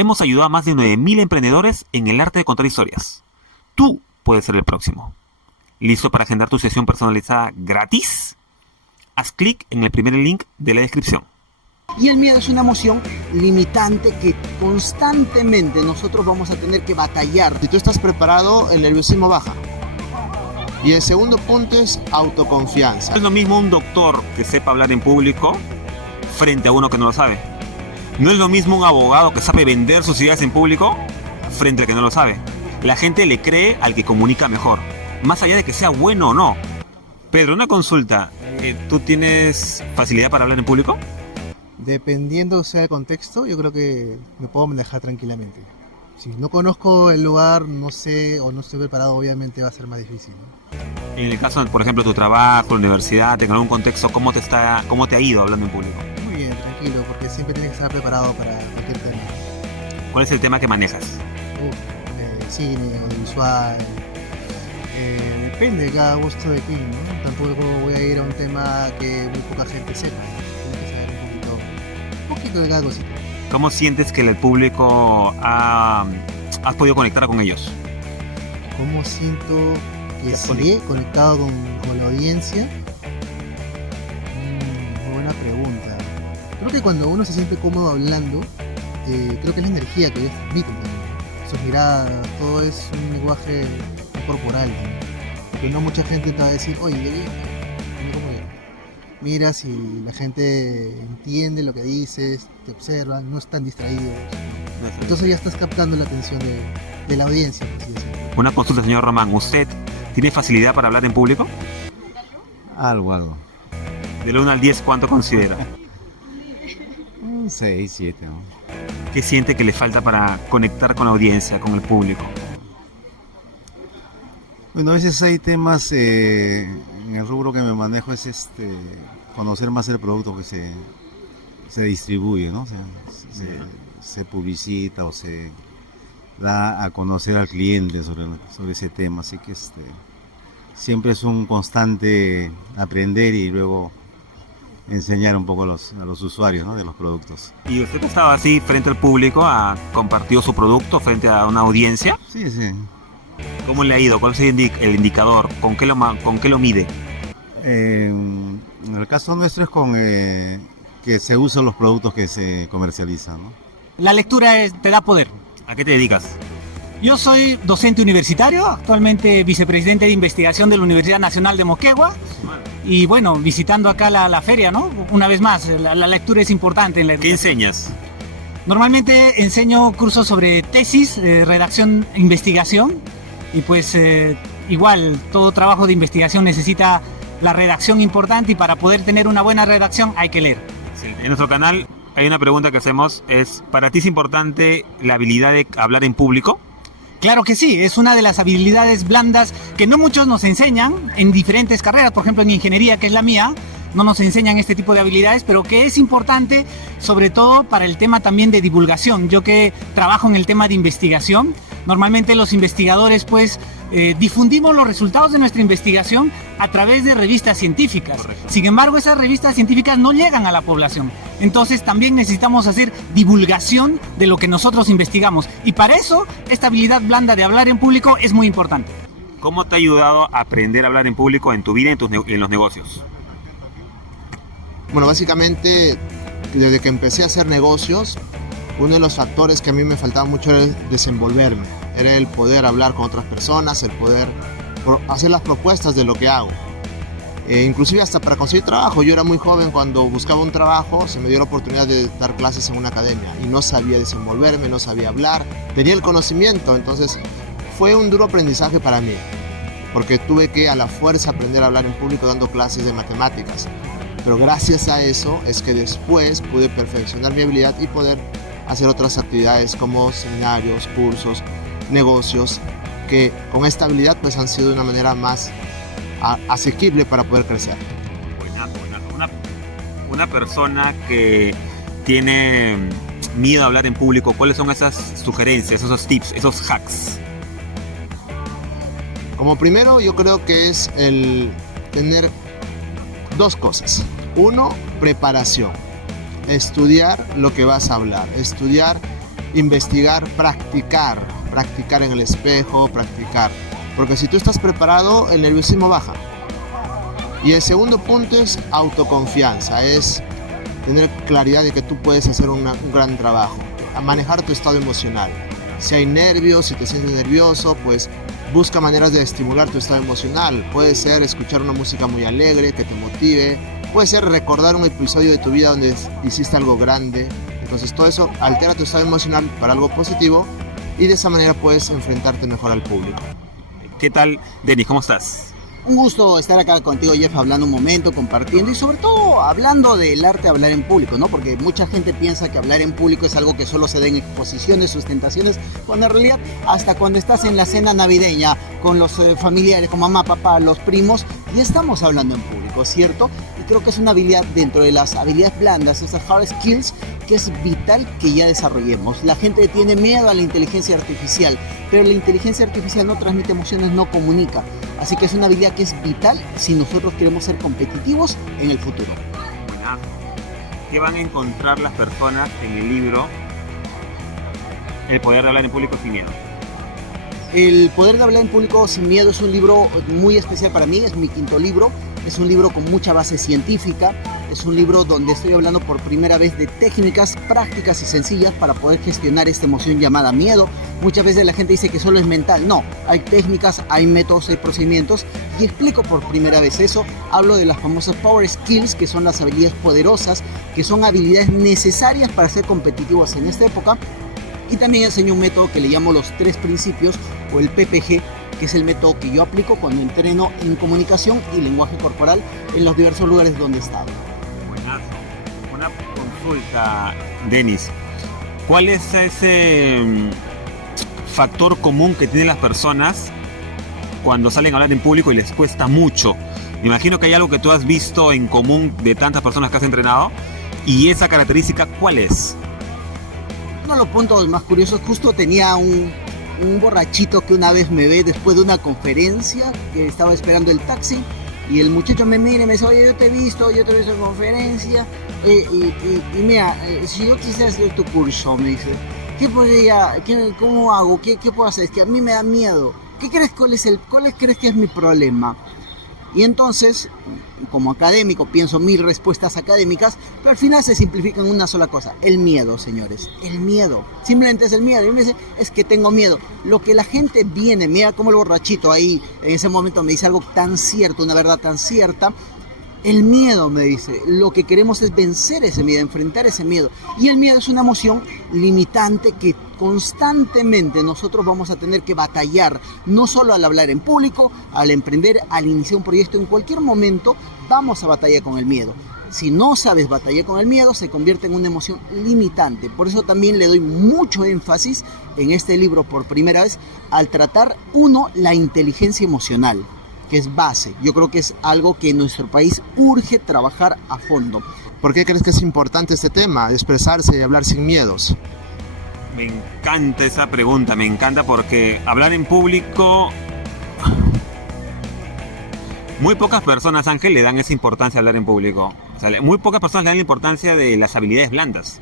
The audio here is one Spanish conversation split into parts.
Hemos ayudado a más de 9.000 emprendedores en el arte de contar historias. Tú puedes ser el próximo. ¿Listo para agendar tu sesión personalizada gratis? Haz clic en el primer link de la descripción. Y el miedo es una emoción limitante que constantemente nosotros vamos a tener que batallar. Si tú estás preparado, el nerviosismo baja. Y el segundo punto es autoconfianza. No es lo mismo un doctor que sepa hablar en público frente a uno que no lo sabe. No es lo mismo un abogado que sabe vender sus ideas en público frente al que no lo sabe. La gente le cree al que comunica mejor, más allá de que sea bueno o no. Pedro, una consulta. ¿Tú tienes facilidad para hablar en público? Dependiendo sea el contexto, yo creo que me puedo manejar tranquilamente. Si no conozco el lugar, no sé o no estoy preparado, obviamente va a ser más difícil, ¿no? En el caso, por ejemplo, tu trabajo, la universidad, en algún contexto, ¿cómo te ha ido hablando en público? Muy bien, tranquilo, porque siempre tienes que estar preparado para cualquier tema. ¿Cuál es el tema que manejas? Cine, audiovisual, depende de cada gusto de ti, ¿no? Tampoco voy a ir a un tema que muy poca gente sepa, ¿no? Tienes que saber un poquito de cada cosita. ¿Cómo sientes que el público has podido conectar con ellos? ¿Cómo siento que sí he conectado con la audiencia? Muy buena pregunta. Creo que cuando uno se siente cómodo hablando, creo que es la energía que ellos transmiten también. Sus miradas, todo es un lenguaje corporal, ¿no? Que no mucha gente te va a decir, oye, ¿de bien? Miras y la gente entiende lo que dices, te observan, no están distraídos. Entonces ya estás captando la atención de la audiencia, por así decirlo. Una consulta, señor Román. ¿Usted tiene facilidad para hablar en público? Algo. Del 1 al 10, ¿cuánto considera? 6, 7, ¿no? ¿Qué siente que le falta para conectar con la audiencia, con el público? Bueno, a veces hay temas, en el rubro que me manejo es conocer más el producto que se distribuye, ¿no? O sea, se publicita o se da a conocer al cliente sobre ese tema, así que siempre es un constante aprender y luego enseñar un poco a los usuarios, ¿no? De los productos. ¿Y usted estaba así frente al público, compartido su producto frente a una audiencia? Sí. ¿Cómo le ha ido? ¿Cuál es el indicador? ¿Con qué lo mide? En el caso nuestro es con que se usan los productos que se comercializan, ¿no? La lectura te da poder. ¿A qué te dedicas? Yo soy docente universitario, actualmente vicepresidente de investigación de la Universidad Nacional de Moquegua. Y bueno, visitando acá la feria, ¿no? Una vez más, la lectura es importante en la educación. ¿Qué enseñas? Normalmente enseño cursos sobre tesis, redacción, investigación. Y pues igual, todo trabajo de investigación necesita la redacción importante y para poder tener una buena redacción hay que leer. Sí, en nuestro canal hay una pregunta que hacemos, ¿para ti es importante la habilidad de hablar en público? Claro que sí, es una de las habilidades blandas que no muchos nos enseñan en diferentes carreras, por ejemplo en ingeniería, que es la mía, no nos enseñan este tipo de habilidades, pero que es importante sobre todo para el tema también de divulgación. Yo que trabajo en el tema de investigación, normalmente los investigadores pues difundimos los resultados de nuestra investigación a través de revistas científicas. Correcto. Sin embargo, esas revistas científicas no llegan a la población. Entonces también necesitamos hacer divulgación de lo que nosotros investigamos. Y para eso, esta habilidad blanda de hablar en público es muy importante. ¿Cómo te ha ayudado a aprender a hablar en público en tu vida y en los negocios? Bueno, básicamente, desde que empecé a hacer negocios, uno de los factores que a mí me faltaba mucho era el desenvolverme. Era el poder hablar con otras personas, el poder hacer las propuestas de lo que hago. Inclusive hasta para conseguir trabajo. Yo era muy joven cuando buscaba un trabajo, se me dio la oportunidad de dar clases en una academia y no sabía desenvolverme, no sabía hablar, tenía el conocimiento, entonces fue un duro aprendizaje para mí, porque tuve que a la fuerza aprender a hablar en público dando clases de matemáticas. Pero gracias a eso es que después pude perfeccionar mi habilidad y poder hacer otras actividades como seminarios, cursos, negocios, que con esta habilidad pues han sido de una manera más asequible para poder crecer. Buenazo. Una persona que tiene miedo a hablar en público, ¿cuáles son esas sugerencias, esos tips, esos hacks? Como primero, yo creo que es el tener dos cosas. Uno, preparación. Estudiar lo que vas a hablar, estudiar investigar, practicar en el espejo, practicar. Porque si tú estás preparado, el nerviosismo baja. Y el segundo punto es autoconfianza, es tener claridad de que tú puedes hacer un gran trabajo, a manejar tu estado emocional. Si hay nervios, si te sientes nervioso, pues busca maneras de estimular tu estado emocional. Puede ser escuchar una música muy alegre que te motive, puede ser recordar un episodio de tu vida donde hiciste algo grande. Entonces todo eso altera tu estado emocional para algo positivo y de esa manera puedes enfrentarte mejor al público. ¿Qué tal, Denis? ¿Cómo estás? Un gusto estar acá contigo, Jeff, hablando un momento, compartiendo y sobre todo hablando del arte de hablar en público, ¿no? Porque mucha gente piensa que hablar en público es algo que solo se da en exposiciones, sustentaciones, cuando en realidad hasta cuando estás en la cena navideña con los familiares, con mamá, papá, los primos, ya estamos hablando en público, ¿cierto? Y creo que es una habilidad dentro de las habilidades blandas, esas hard skills, que es vital que ya desarrollemos. La gente tiene miedo a la inteligencia artificial, pero la inteligencia artificial no transmite emociones, no comunica. Así que es una habilidad que es vital si nosotros queremos ser competitivos en el futuro. Buenazo. ¿Qué van a encontrar las personas en el libro El poder de hablar en público sin miedo? El poder de hablar en público sin miedo es un libro muy especial para mí, es mi quinto libro. Es un libro con mucha base científica, es un libro donde estoy hablando por primera vez de técnicas prácticas y sencillas para poder gestionar esta emoción llamada miedo. Muchas veces la gente dice que solo es mental, no, hay técnicas, hay métodos, hay procedimientos y explico por primera vez eso. Hablo de las famosas Power Skills, que son las habilidades poderosas, que son habilidades necesarias para ser competitivos en esta época. Y también enseño un método que le llamo los 3 principios o el PPG, que es el método que yo aplico cuando entreno en comunicación y lenguaje corporal en los diversos lugares donde he estado. Buenazo. Una consulta, Denis. ¿Cuál es ese factor común que tienen las personas cuando salen a hablar en público y les cuesta mucho? Me imagino que hay algo que tú has visto en común de tantas personas que has entrenado. ¿Y esa característica cuál es? Uno de los puntos más curiosos, justo tenía un borrachito que una vez me ve después de una conferencia, que estaba esperando el taxi, y el muchacho me mira y me dice, oye, yo te he visto en conferencia, y mira, si yo quisiera hacer tu curso, me dice, ¿cómo hago? ¿Qué puedo hacer? Es que a mí me da miedo. ¿Qué crees? ¿Cuál crees que es mi problema? Y entonces, como académico, pienso 1000 respuestas académicas, pero al final se simplifica en una sola cosa: el miedo, señores. El miedo. Simplemente es el miedo. Y me dice, es que tengo miedo. Lo que la gente viene, mira como el borrachito ahí, en ese momento me dice algo tan cierto, una verdad tan cierta. El miedo, me dice, lo que queremos es vencer ese miedo, enfrentar ese miedo. Y el miedo es una emoción limitante que constantemente nosotros vamos a tener que batallar, no solo al hablar en público, al emprender, al iniciar un proyecto, en cualquier momento vamos a batallar con el miedo. Si no sabes batallar con el miedo, se convierte en una emoción limitante. Por eso también le doy mucho énfasis en este libro por primera vez al tratar, la inteligencia emocional, que es base. Yo creo que es algo que en nuestro país urge trabajar a fondo. ¿Por qué crees que es importante este tema, expresarse y hablar sin miedos? Me encanta esa pregunta, me encanta porque hablar en público... Muy pocas personas, Ángel, le dan esa importancia a hablar en público. O sea, muy pocas personas le dan la importancia de las habilidades blandas.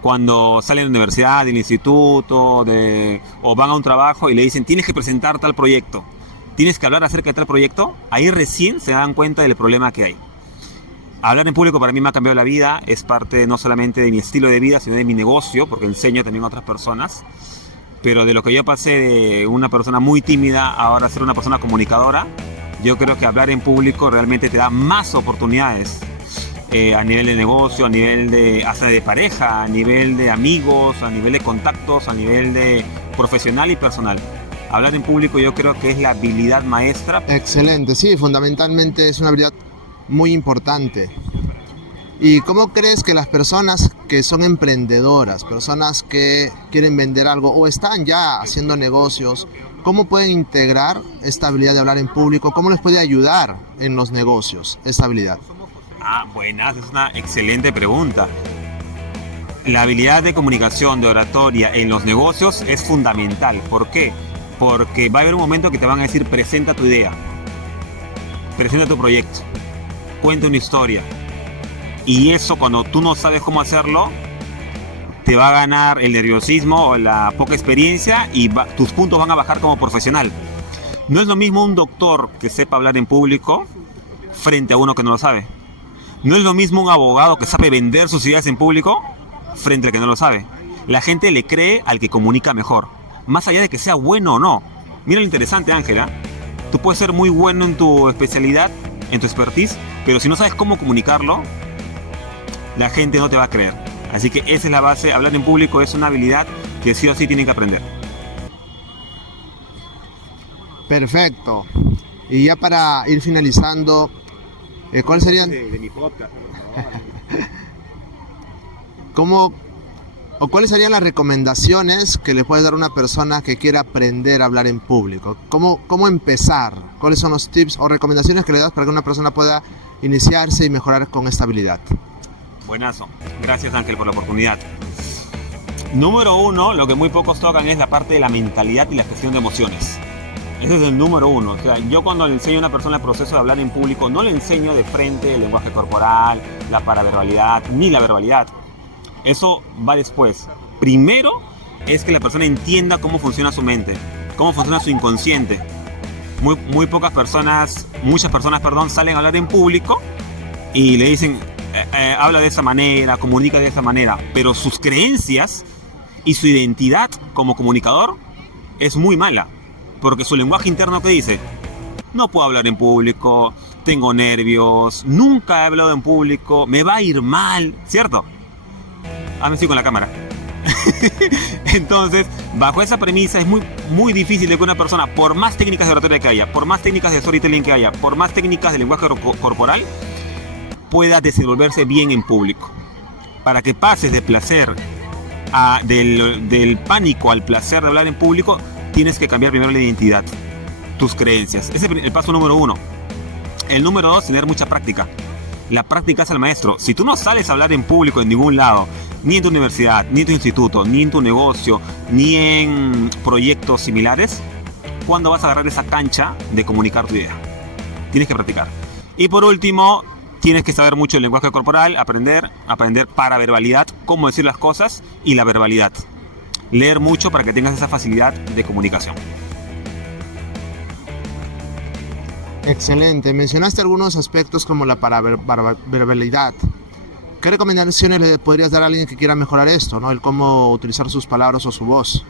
Cuando salen de la universidad, del instituto, o van a un trabajo y le dicen, tienes que presentar tal proyecto, tienes que hablar acerca de tal proyecto, ahí recién se dan cuenta del problema que hay. Hablar en público para mí me ha cambiado la vida, es parte no solamente de mi estilo de vida, sino de mi negocio, porque enseño también a otras personas. Pero de lo que yo pasé de una persona muy tímida a ahora ser una persona comunicadora, yo creo que hablar en público realmente te da más oportunidades a nivel de negocio, a nivel hasta de pareja, a nivel de amigos, a nivel de contactos, a nivel de profesional y personal. Hablar en público yo creo que es la habilidad maestra. Excelente, sí, fundamentalmente es una habilidad muy importante. ¿Y cómo crees que las personas que son emprendedoras, personas que quieren vender algo o están ya haciendo negocios, cómo pueden integrar esta habilidad de hablar en público? ¿Cómo les puede ayudar en los negocios esta habilidad? Buenas, es una excelente pregunta. La habilidad de comunicación, de oratoria en los negocios es fundamental. ¿Por qué? Porque va a haber un momento que te van a decir, presenta tu idea, presenta tu proyecto, cuenta una historia. Y eso, cuando tú no sabes cómo hacerlo, te va a ganar el nerviosismo o la poca experiencia y tus puntos van a bajar como profesional. No es lo mismo un doctor que sepa hablar en público frente a uno que no lo sabe. No es lo mismo un abogado que sabe vender sus ideas en público frente al que no lo sabe. La gente le cree al que comunica mejor, más allá de que sea bueno o no. Mira lo interesante, Ángela. Tú puedes ser muy bueno en tu especialidad, en tu expertise, pero si no sabes cómo comunicarlo, la gente no te va a creer. Así que esa es la base. Hablar en público es una habilidad que sí o sí tienen que aprender. Perfecto. Y ya para ir finalizando, ¿cuáles serían? De mi podcast. ¿Cuáles serían las recomendaciones que le puedes dar a una persona que quiera aprender a hablar en público? ¿Cómo empezar? ¿Cuáles son los tips o recomendaciones que le das para que una persona pueda iniciarse y mejorar con esta habilidad? Buenazo. Gracias, Ángel, por la oportunidad. Número 1, lo que muy pocos tocan es la parte de la mentalidad y la gestión de emociones. Ese es el número 1. O sea, yo cuando le enseño a una persona el proceso de hablar en público, no le enseño de frente el lenguaje corporal, la paraverbalidad, ni la verbalidad. Eso va después. Primero es que la persona entienda cómo funciona su mente, cómo funciona su inconsciente. Muchas personas, salen a hablar en público y le dicen, habla de esa manera, comunica de esa manera, pero sus creencias y su identidad como comunicador es muy mala, porque su lenguaje interno que dice, no puedo hablar en público, tengo nervios, nunca he hablado en público, me va a ir mal, ¿cierto? Hazme así con la cámara. Entonces, bajo esa premisa es muy difícil de que una persona, por más técnicas de oratoria que haya, por más técnicas de storytelling que haya, por más técnicas de lenguaje corporal, pueda desenvolverse bien en público. Para que pases de placer del pánico al placer de hablar en público, tienes que cambiar primero la identidad, tus creencias. Ese es el paso número 1. El número 2, tener mucha práctica. La práctica es el maestro. Si tú no sales a hablar en público en ningún lado, ni en tu universidad, ni en tu instituto, ni en tu negocio, ni en proyectos similares, ¿cuándo vas a agarrar esa cancha de comunicar tu idea? Tienes que practicar. Y por último, tienes que saber mucho el lenguaje corporal, aprender paraverbalidad, cómo decir las cosas, y la verbalidad. Leer mucho para que tengas esa facilidad de comunicación. Excelente. Mencionaste algunos aspectos como la paraverbalidad. ¿Qué recomendaciones le podrías dar a alguien que quiera mejorar esto, ¿no? El cómo utilizar sus palabras o su voz.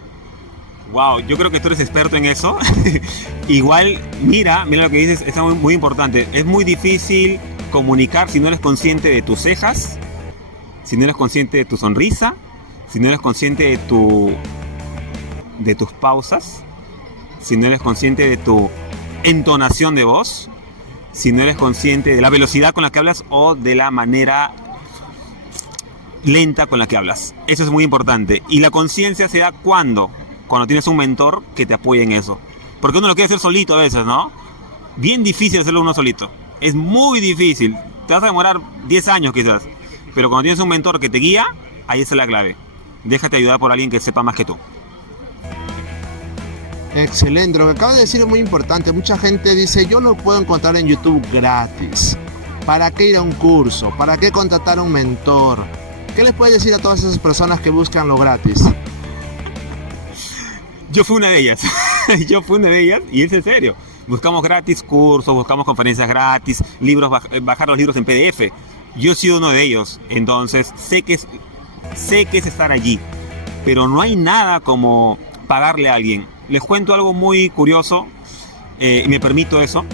Wow, yo creo que tú eres experto en eso. Igual, mira lo que dices, es muy, muy importante. Es muy difícil comunicar si no eres consciente de tus cejas, si no eres consciente de tu sonrisa, si no eres consciente de tus pausas, si no eres consciente de tu entonación de voz, si no eres consciente de la velocidad con la que hablas o de la manera lenta con la que hablas. Eso es muy importante. Y la conciencia se da cuando tienes un mentor que te apoye en eso. Porque uno lo quiere hacer solito a veces, ¿no? Bien difícil hacerlo uno solito. Es muy difícil. Te vas a demorar 10 años quizás. Pero cuando tienes un mentor que te guía, ahí está la clave. Déjate ayudar por alguien que sepa más que tú. Excelente, lo que acabas de decir es muy importante. Mucha gente dice, yo lo puedo encontrar en YouTube gratis. ¿Para qué ir a un curso? ¿Para qué contratar a un mentor? ¿Qué les puedes decir a todas esas personas que buscan lo gratis? Yo fui una de ellas. Y es en serio. Buscamos gratis cursos, buscamos conferencias gratis, libros, bajar los libros en PDF. Yo he sido uno de ellos. Entonces sé que es estar allí. Pero no hay nada como pagarle a alguien. Les cuento algo muy curioso, y me permito eso.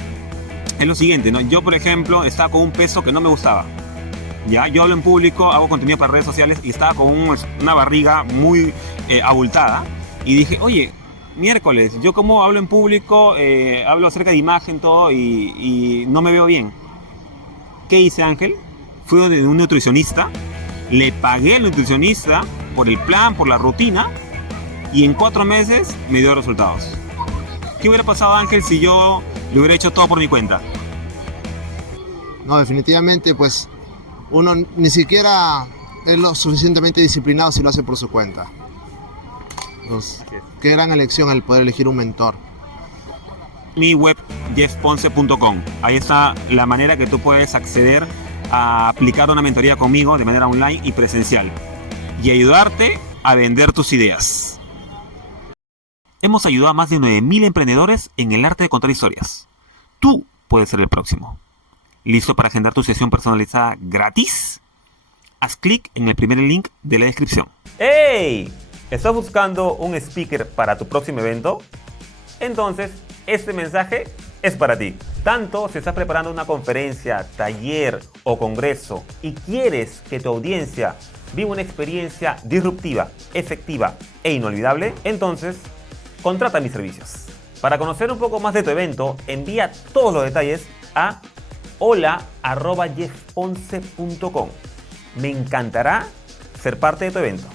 Es lo siguiente, ¿no? Yo, por ejemplo, estaba con un peso que no me gustaba. ¿Ya? Yo hablo en público, hago contenido para redes sociales y estaba con una barriga muy abultada. Y dije, oye, miércoles, yo como hablo en público, hablo acerca de imagen, todo, y no me veo bien. ¿Qué hice, Ángel? Fui donde un nutricionista, le pagué al nutricionista por el plan, por la rutina, y en 4 meses me dio resultados. ¿Qué hubiera pasado, Ángel, si yo lo hubiera hecho todo por mi cuenta? No, definitivamente, pues, uno ni siquiera es lo suficientemente disciplinado si lo hace por su cuenta. Entonces, qué gran elección el poder elegir un mentor. Mi web, jeffponce.com. Ahí está la manera que tú puedes acceder a aplicar una mentoría conmigo de manera online y presencial. y ayudarte a vender tus ideas. Hemos ayudado a más de 9.000 emprendedores en el arte de contar historias. Tú puedes ser el próximo. ¿Listo para agendar tu sesión personalizada gratis? Haz clic en el primer link de la descripción. ¡Hey! ¿Estás buscando un speaker para tu próximo evento? Entonces, este mensaje es para ti. Tanto si estás preparando una conferencia, taller o congreso y quieres que tu audiencia viva una experiencia disruptiva, efectiva e inolvidable, entonces contrata mis servicios. Para conocer un poco más de tu evento, envía todos los detalles a hola@jeffponce.com. Me encantará ser parte de tu evento.